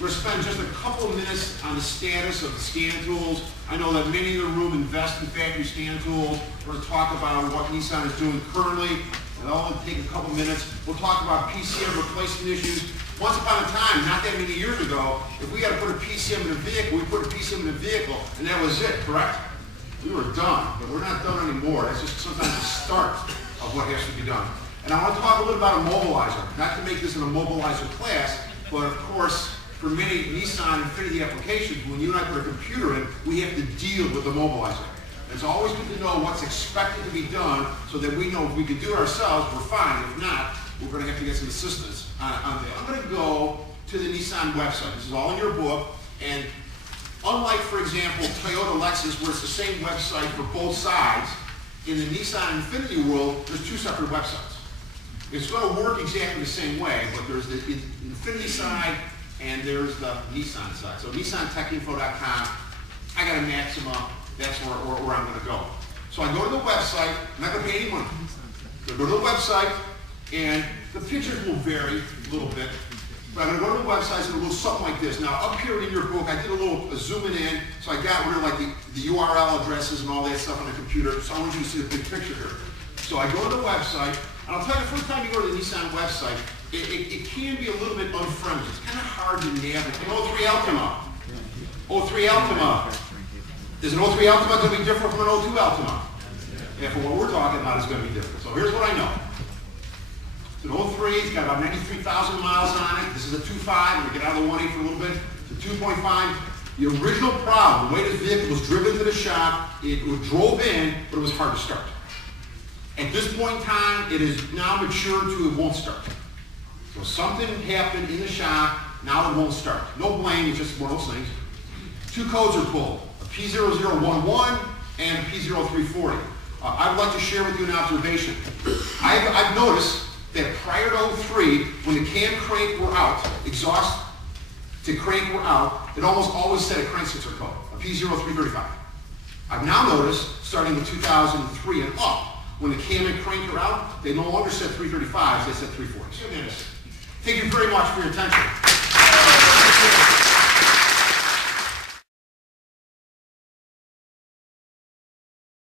We're going to spend just a couple of minutes on the status of the scan tools. I know that many in the room invest in factory scan tools. We're going to talk about what Nissan is doing currently. It'll only take a couple minutes. We'll talk about PCM replacement issues. Once upon a time, not that many years ago, if we had to put a PCM in a vehicle, we put a PCM in a vehicle, and that was it, correct? We were done, but we're not done anymore. That's just sometimes the start of what has to be done. And I want to talk a little about a mobilizer. Not to make this an immobilizer class, but of course, for many Nissan Infiniti applications, when you and I put a computer in, we have to deal with the mobilizer. It's always good to know what's expected to be done so that we know if we can do it ourselves, we're fine. If not, we're going to have to get some assistance on that. I'm going to go to the Nissan website. This is all in your book. And unlike, for example, Toyota, Lexus, where it's the same website for both sides, in the Nissan Infiniti world, there's two separate websites. It's going to work exactly the same way, but there's the Infiniti side and there's the Nissan side. So NissanTechInfo.com, I got a Maxima. That's where I'm going to go. So I go to the website. I'm not going to pay any money. So I go to the website, and the pictures will vary a little bit. But I'm going to go to the website, and it'll look something like this. Now, up here in your book, I did a little zooming in, so I got rid of like the URL addresses and all that stuff on the computer. So I want you to see the big picture here. So I go to the website, and I'll tell you, the first time you go to the Nissan website, it can be a little bit unfriendly. It's kind of hard to navigate. 03 Altima. 03 Altima. Is an 03 Altima going to be different from an 02 Altima? Yeah, for what we're talking about, it's going to be different. So here's what I know. It's an 03, it's got about 93,000 miles on it. This is a 2.5, I'm going to get out of the 1.8 for a little bit. It's a 2.5. The original problem, the way this vehicle was driven to the shop, it drove in, but it was hard to start. At this point in time, it is now matured to it won't start. So something happened in the shop, now it won't start. No blame, it's just one of those things. Two codes are pulled. P0011 and P0340. I would like to share with you an observation. I've noticed that prior to 03, when the cam crank were out, exhaust to crank were out, it almost always said a crank sensor code, a P0335. I've now noticed, starting with 2003 and up, when the cam and crank are out, they no longer said 335s, they said 340s. Thank you very much for your attention.